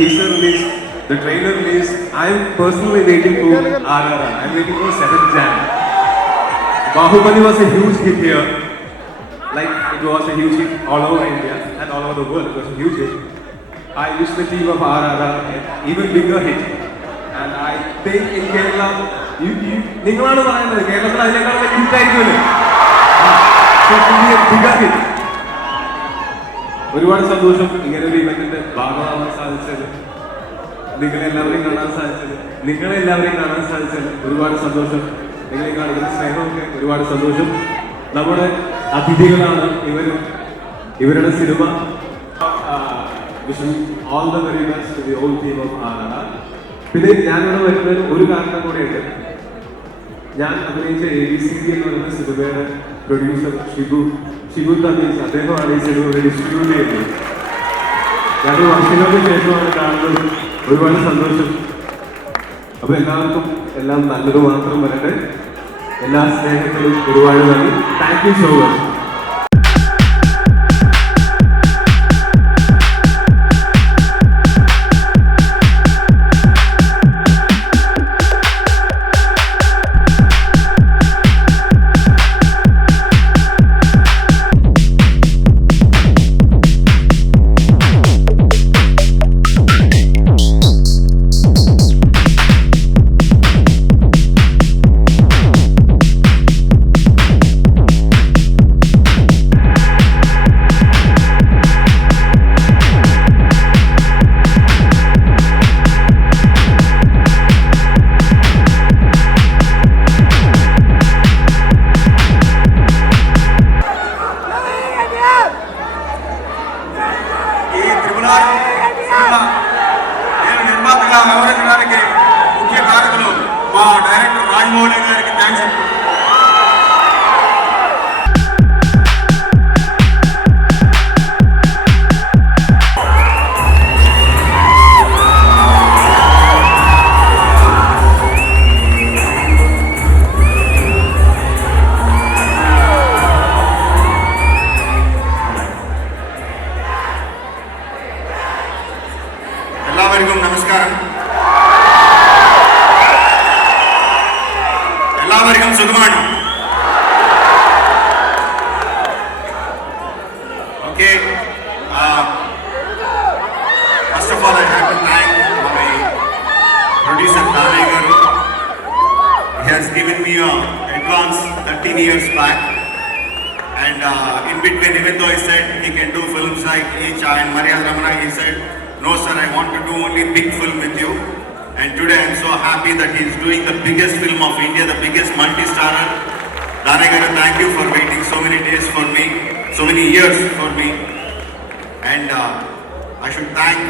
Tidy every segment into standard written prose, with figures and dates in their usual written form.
teaser release, the trailer release. I'm personally waiting for RRR. I'm waiting for 7th Jan. Bahubali was a huge hit here. Like it was a huge hit all over India and all over the world. It was a huge hit. I wish the team of RRR an even bigger hit. And I think in Kerala, നിങ്ങളാണ് പറയുന്നത് കേരളത്തിൽ അതിനേക്കാൾ വലിയ hit ആയിരിക്കുമല്ലോ. Bigger hit. ഒരുപാട് സന്തോഷം ഇങ്ങനെ ഒരു ഇവന്റിന്റെ ഭാഗമാവാൻ സാധിച്ചത്, നിങ്ങളെല്ലാവരെയും കാണാൻ സാധിച്ചത് ഒരുപാട് സന്തോഷം. നിങ്ങളെ കാണിക്കുന്ന സ്നേഹമൊക്കെ ഒരുപാട് സന്തോഷം. നമ്മുടെ അതിഥികളാണ് ഇവരുടെ സിനിമ. Wish all the very best to the whole team of RRR. പിന്നെ ഞാനിവിടെ വരുന്നതിന് ഒരു കാരണം കൂടെയുണ്ട്. ഞാൻ അഭിനയിച്ച ABCD എന്ന് പറയുന്ന സിനിമയുടെ പ്രൊഡ്യൂസർ ഷിബു തമീസ്, അദ്ദേഹമാണ് ഈ സിനിമ ഡിസ്ട്രിബ്യൂട്ട് ചെയ്യുന്നത്. ഞാൻ വർഷങ്ങൾക്ക് ശേഷമാണ് കാണുന്നത്. ഒരുപാട് സന്തോഷം. അപ്പൊ എല്ലാവർക്കും എല്ലാം നല്ലത് മാത്രം വരട്ടെ. എല്ലാ സ്നേഹത്തിലും ഒരുപാട് നന്ദി. Thank you so much. నేను నిర్మాతగా వ్యవహరించడానికి ముఖ్య కారకులు మా డైరెక్టర్ రాజమౌళి గారికి థ్యాంక్స్ చెప్తున్నాను. എല്ലാവർക്കും നമസ്കാരം. എല്ലാവർക്കും സുഖമാണ്. Okay. First of all, I have to thank my producer Dane Garu. He has given me an advance 13 years back. And in between, even though I said he can do films like Icha and Maria Ramana, he said, "No sir, I want to do only big film with you." And today I am so happy that he is doing the biggest film of India, the biggest multi-starrer. Dane Garu, thank you for waiting so many days for me, so many years for me. And I should thank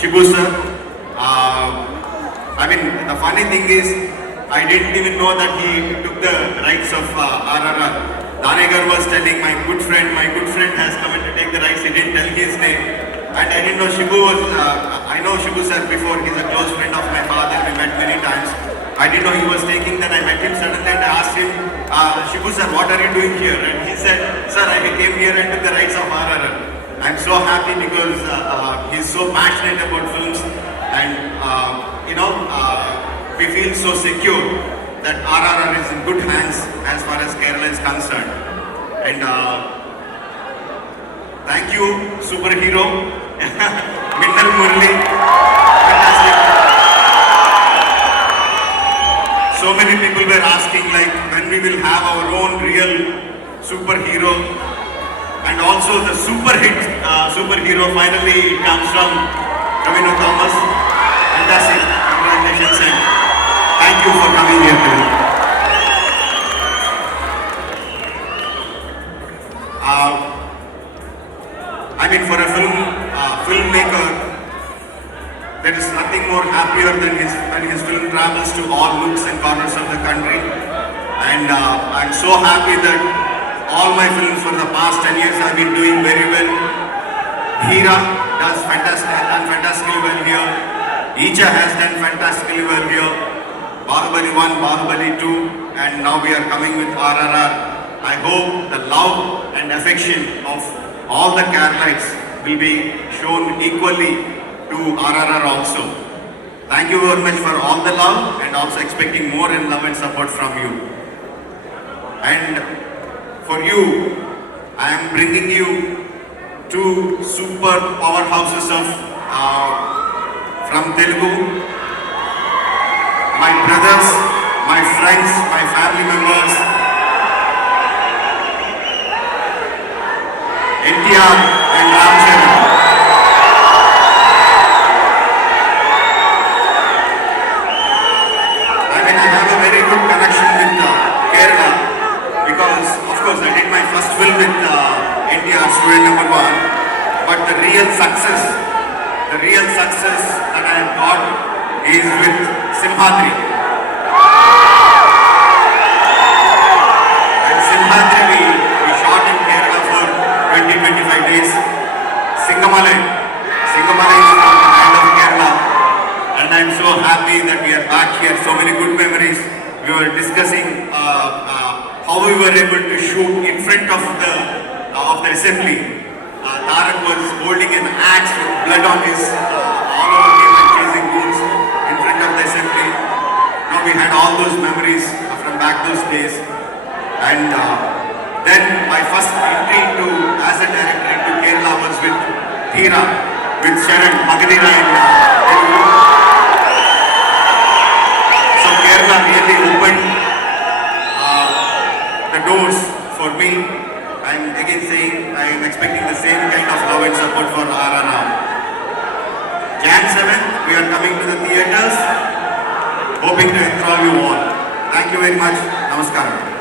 Shibu sir. I mean, the funny thing is, I didn't even know that he took the rights of RRR. Dane Garu was telling my good friend has come in to take the rights. He didn't tell his name. And I didn't know Shibu was, I know Shibu sir before, he's a close friend of my father, we met many times. I didn't know he was taking, then I met him suddenly and I asked him, Shibu sir, what are you doing here? And he said, sir, I came here and took the rights of RRR. I'm so happy because he's so passionate about films and, we feel so secure that RRR is in good hands as far as Kerala is concerned. And thank you, superhero. Minnal Murli, fantastic. So many people were asking like when we will have our own real superhero, and also the super hit superhero. Finally, it comes from Ravino Thomas. Fantastic! Congratulations and thank you for coming here today. I mean, for a filmmaker, there is nothing more happier than when his film travels to all nooks and corners of the country. And I'm so happy that all my films for the past 10 years have been doing very well. Hira has done fantastically well here. Icha has done fantastically well here. Bahubali 1, Bahubali 2, and now we are coming with RRR. I hope the love and affection of all the Keralites will be shown equally to to RRR also. Thank you very much for all the love and also expecting more in love and support from you. And for you, I am bringing you two super powerhouses of from Telugu. My brothers, my friends, my family members, NTR and Ram Charan. I mean, I have a very good connection with Kerala because, of course, I did my first film with NTR, student number 1. But the real success that I have got is with Simhadri. And Simhadri, we shot in Kerala for 20-25 days. Singamalai is from the land of Kerala. And I am so happy that we are back here. So many good memories. We were discussing how we were able to shoot in front of the assembly. Tarak was holding an axe with blood on his all over him and chasing goons in front of the assembly. Now we had all those memories from back those days. And then my first entry as a director into Kerala was with Theera, with Sharan, Magadira in Telugu. So Kerala really opened the doors for me. I'm again saying I am expecting the same kind of love and support for RR now. Jan 7th, we are coming to the theatres, hoping to enthrall you all. Thank you very much. Namaskaram.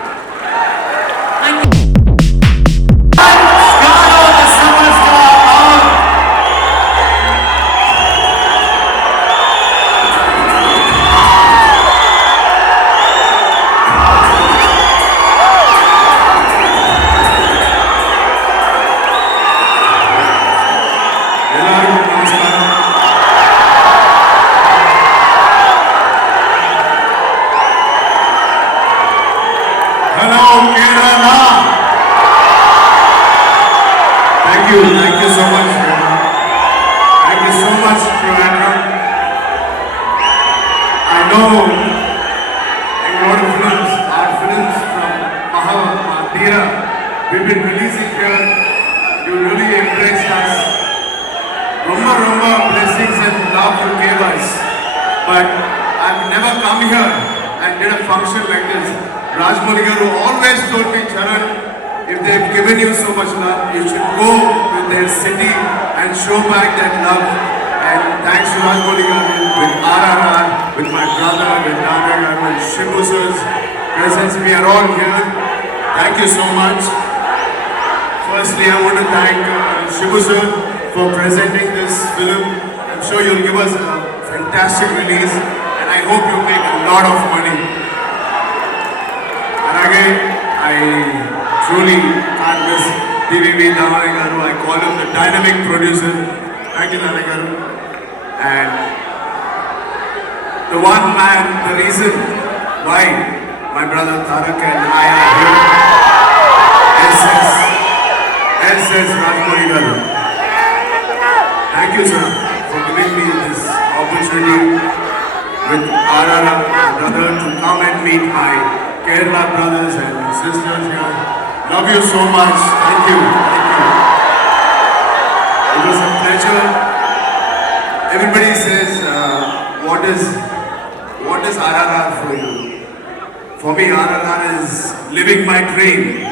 Thank you so much. Thank you so much, Joanna. I know a lot of films, art films from Mahathira, we've been releasing here. You really embraced us. Rumba blessings and love you gave us. But I've never come here and did a function like this. Rajmouli Garu always told me, Charan, if they've given you so much love, you should go to their city and show back that love. And thanks to Rajmouli Garu, with RRR, with my brother, with Nana Garu, and Shibu sir's presence, we are all here. Thank you so much. Firstly, I want to thank Shibu sir for presenting this film. I'm sure you'll give us a fantastic release, and I hope you make a lot of money. And again, I truly can't miss DVV Damani Garu. I call him the dynamic producer. Thank you, Damani Garu. And the one man, the reason why my brother Tarak and I are here, SS Rajmouli Garu. Thank you, sir, for giving me this opportunity with RRR, my brother, to come and meet my Kerala brothers and sisters here. Love you so much. Thank you. It was a pleasure. Everybody says, what is RRR for you? For me, RRR is living my dream.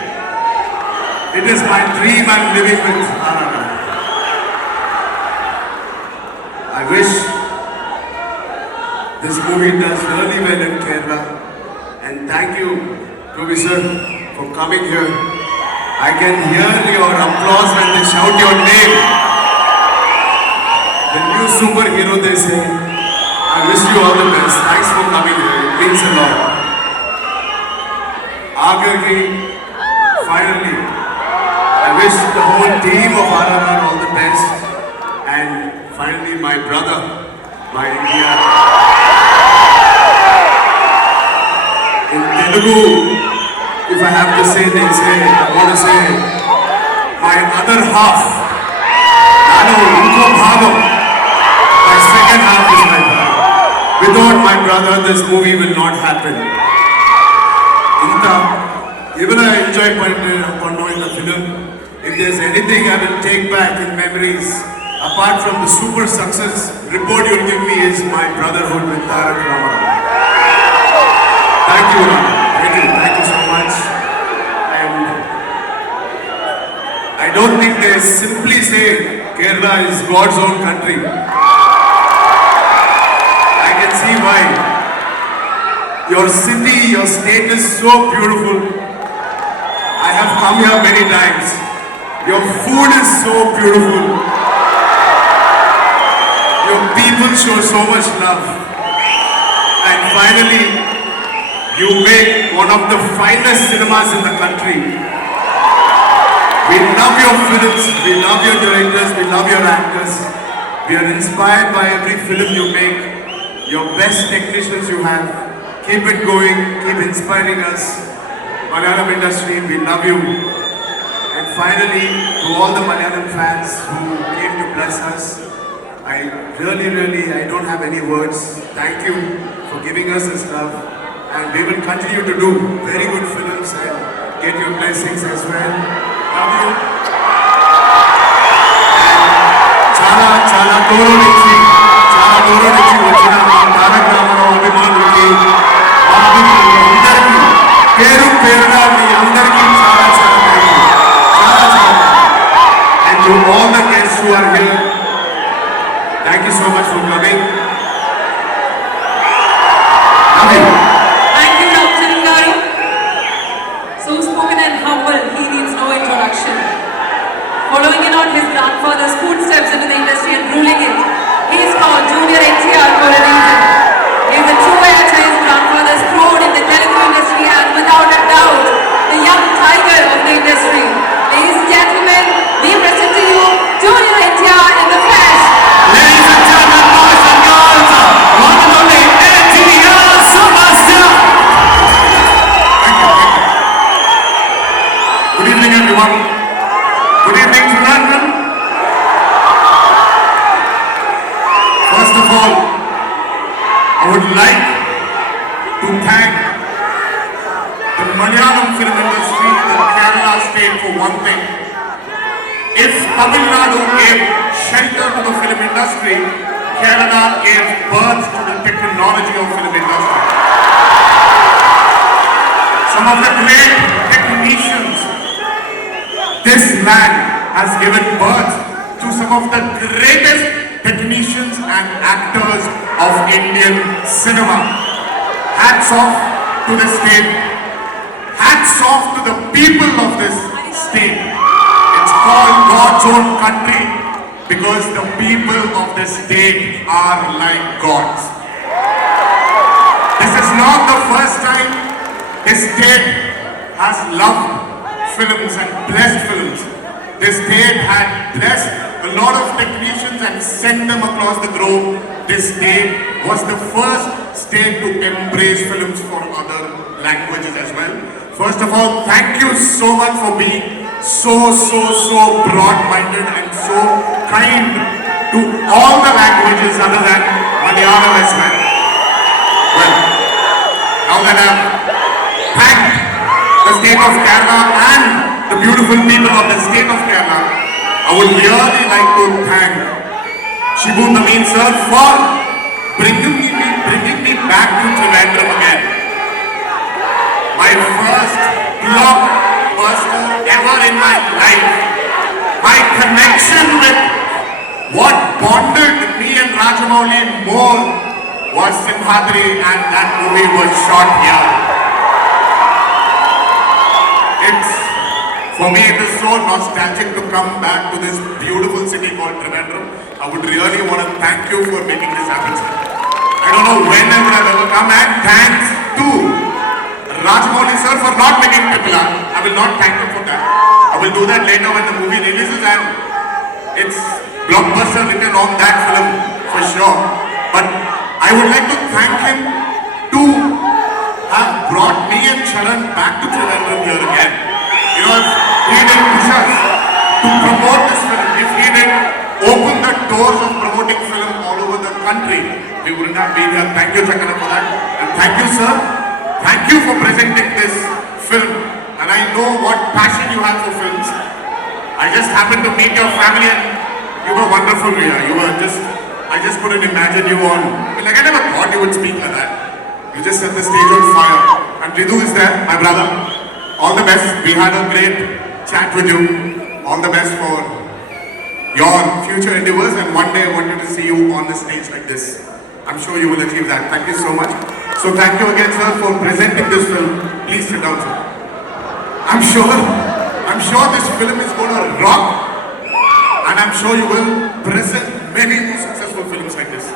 It is my dream I'm living with RRR. I wish this movie does really well in Kerala. And thank you, Toby sir, for coming here. I can hear your applause when they shout your name. The new superhero, they say. I wish you all the best. Thanks for coming here. It means a lot. Finally, I wish the whole team of RRR all the best. And finally, my brother, my India. In Telugu, if I have to say, I want to say, my other half, Nanu Unko Bhagam. second half is my brother. Without my brother, this movie will not happen. Even I enjoy knowing the film. If there's anything I will take back in memories, apart from the super success report you'll give me, is my brotherhood with Tarak Ramarao. Thank you, Rama. Thank you so much. And I don't think they simply say Kerala is God's own country. I can see why. Your city, your state is so beautiful. I have come here many times. Your food is so beautiful. Your people show so much love. And finally, you make one of the finest cinemas in the country. We love your films, we love your directors, we love your actors. We are inspired by every film you make. Your best technicians you have. Keep it going, keep inspiring us. Malayalam industry, we love you. And finally, to all the Malayalam fans who came to bless us, I don't have any words. Thank you for giving us this love. And we will continue to do very good films and get your blessings as well. Love you. చాలా దూరం నుంచి వచ్చిన మా తారక రామారావు అభిమానులకి అందరికీ పేరుగా మీ అందరికీ చాలా and to all the guests who are here, thank you so much for coming. Love you. Thank you, Ramcharan Garu. So spoken and humble, he needs no introduction. Following in on his grandfather's footsteps into the industry and ruling it, he is called Junior NTR for a reason. He is a true heir to his grandfather's throne in the Telugu industry and without a doubt, the young tiger of the industry. Ladies and gentlemen, we present to you Junior NTR in the flesh. Ladies and gentlemen, boys and girls, one and only NTR Superstar. Thank you. Good evening, everyone. Good evening to London. First of all, I would like to thank the Malayalam film industry, the Kerala state for one thing. If Tamil Nadu gave shelter to the film industry, Kerala gave birth to the technology of film industry. Some of the great technicians, this land has given birth to some of the greatest technicians and actors of Indian cinema. Hats off to the state. Hats off to the people of this state. It's called God's own country because the people of the state are like gods. This is not the first time this state has loved films and blessed films. This state had blessed a lot of technicians and sent them across the globe. This state was the first state to embrace films for other languages as well. First of all, thank you so much for being so broad-minded and so kind to all the languages other than Malayalam as well. Well, now that I've thanked the state of Kerala and the beautiful people of the state of Kerala, I would really like to thank Shibu Namin sir for bringing me back to Trivandrum again. My first blockbuster ever in my life. My connection with what bonded me and Rajamouli more was Simhadri, and that movie was shot here. For me, it is so nostalgic to come back to this beautiful city called Trivandrum. I would really want to thank you for making this happen. I don't know when I would have ever come, and thanks to Rajamouli sir for not making Triple R. I will not thank him for that. I will do that later when the movie releases, and it's blockbuster written on that film for sure. But I would like to thank him to have brought me and Sharan back to Trivandrum here again. You know, if he didn't push us to promote this film, if he didn't open the doors of promoting film all over the country, couldn't have been here. Thank you, Chakana, for that. And thank you, sir. Thank you for presenting this film. And I know what passion you have for films. I just happened to meet your family and you were wonderful here. I just couldn't imagine you on. Like I never thought you would speak like that. You just set the stage on fire. And Ridu is there, my brother. All the best. We had a great chat with you. All the best for your future endeavors, and one day I wanted to see you on the stage like this. I'm sure you will achieve that. Thank you so much. So thank you again, sir, for presenting this film. Please sit down, sir. I'm sure this film is going to rock, and I'm sure you will present many more successful films like this.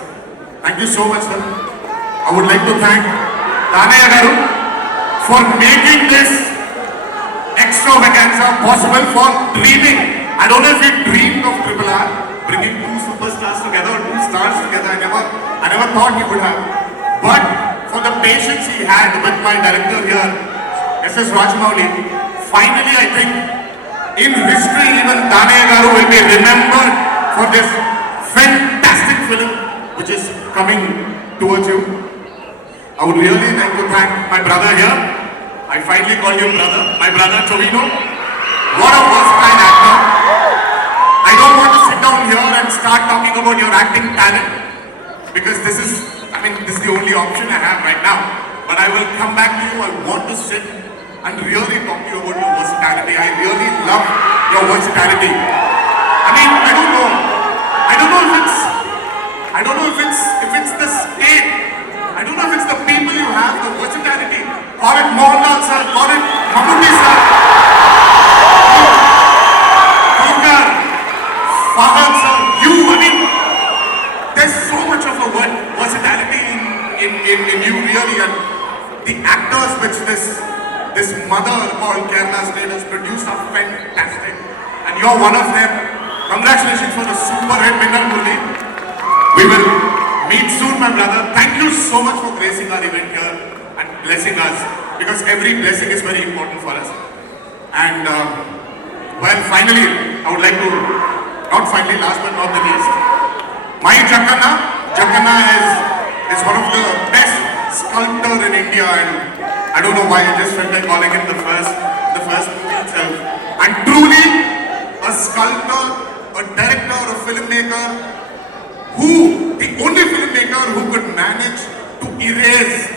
Thank you so much, sir. I would like to thank Danaya Garu for making this extravaganza possible, for dreaming. I don't know if you dreamed of RRR, bringing two superstars together, two stars together. I never thought you would have. But for the patience he had with my director here, S.S. Rajamouli, finally I think in history even Danaya Garu will be remembered for this fantastic film which is coming towards you. I would really like to thank my brother here. I finally call you brother. My brother Chovino. What a versatile actor. I don't want to sit down here and start talking about your acting talent because this is the only option I have right now. But I will come back to you. I want to sit and really talk to you about your versatility. I really love your versatility. I don't know. I don't know if it's the state. I don't know if it's the people you have, the versatility. Call it Mohanlal sir, call it Mammootty sir. Fahad sir, there's so much of a versatility in you really, and the actors which this mother called Kerala State has produced are fantastic, and you're one of them. Congratulations for the super hit winner, Murli. We will meet soon, my brother. Thank you so much for gracing our event here and blessing us, because every blessing is very important for us. And finally, I would like to, not finally, last but not the least, my Jakanna is one of the best sculptor in India, and I don't know why I just felt like calling him the first movie itself. And truly a sculptor, a director, a filmmaker, the only filmmaker who could manage to erase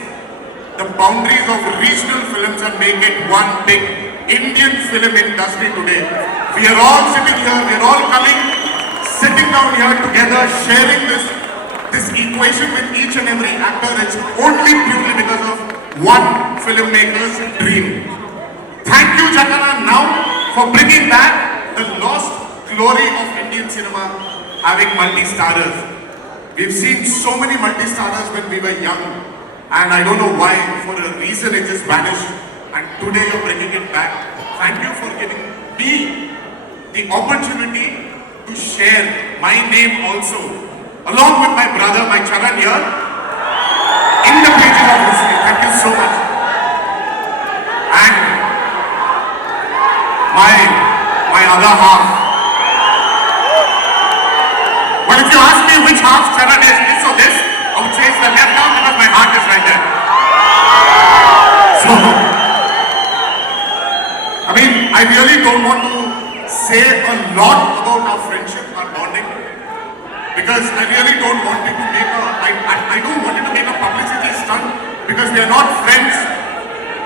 the boundaries of regional films and make it one big Indian film industry today. We are all sitting here, we are all sitting down here together, sharing this equation with each and every actor. It's only purely because of one filmmaker's dream. Thank you, Jakanna, now for bringing back the lost glory of Indian cinema, having multi-starers. We've seen so many multi-starers when we were young, and I don't know why, for a reason it just vanished, and today you're bringing it back. Thank you for giving me the opportunity to share my name also, along with my brother, my Charan here, in the pages of history. Thank you so much. And my other half. Well, if you ask me which half Charan is, this or this, I would say it's the left half because my heart is right there. So, I really don't want to say a lot about our friendship, our bonding, because I really don't want it to make I don't want it to make a publicity stunt, because we are not friends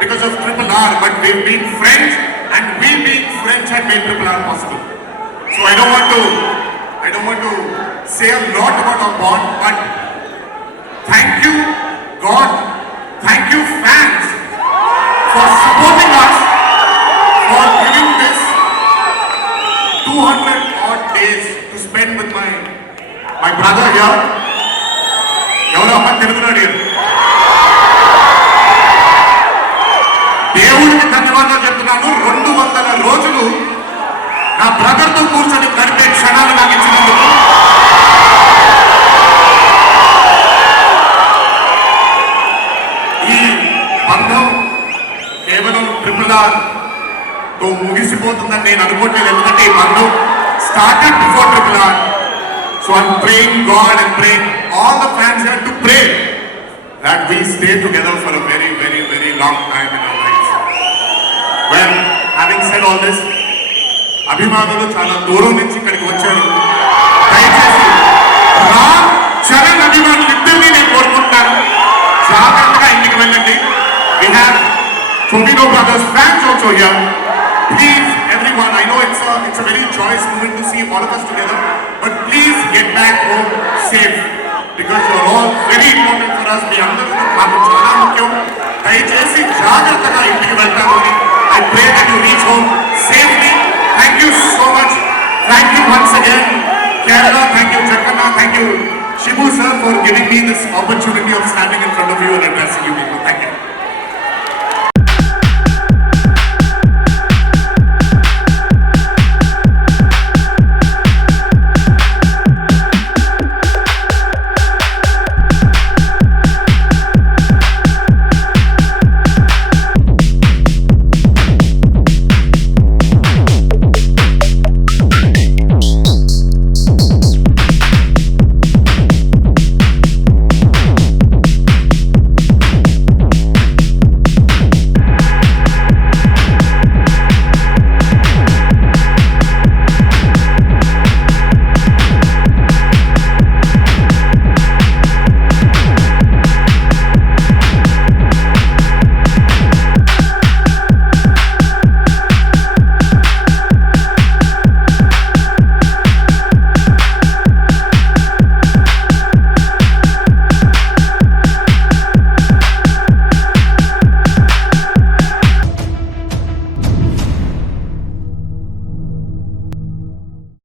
because of RRR, but we've been friends, and we being friends had made RRR possible. So I don't want to say a lot about our bond, but thank you, God, thank you, fans, for supporting us, for giving this 200 odd days to spend with my brother here. ఎవరో అమ్మ తిరుగుతున్నాడు here. దేవుడికి ధన్యవాదాలు చెప్తున్నాను. 200 రోజులు నా బ్రదర్తో కూర్చొని గడిపే క్షణాలు నాకు ఇచ్చినందుకు. ఈ బంధం కేవలం RRR తో ముగిసిపోతుందని నేను అనుకోవట్లేదు. ఎందుకంటే ఈ బంధం started before RRR. So I'm praying God and praying all the fans here to pray that we stay together for a very, very, very long time in our lives. Well, having said all this, అభిమానులు చాలా దూరం నుంచి ఇక్కడికి వచ్చారు. దయచేసి రామ్ చరణ్ అభిమానులు ఇద్దరిని నేను కోరుకుంటాను, జాగ్రత్తగా ఇంటికి వెళ్ళండి. We have Tobino Brothers fans also here. Please, everyone, I know it's a very joyous moment to see all of us together, but please get back home safe because you're all very important for us. మీ అందరూ మాకు చాలా ముఖ్యం. దయచేసి జాగ్రత్తగా ఇంటికి వెళ్తామని I pray that you reach home safely. Thank you so much. Thank you once again, Kerala. Thank you, Jagannath. Thank you, Shibu sir, for giving me this opportunity of standing in front of you and addressing you people.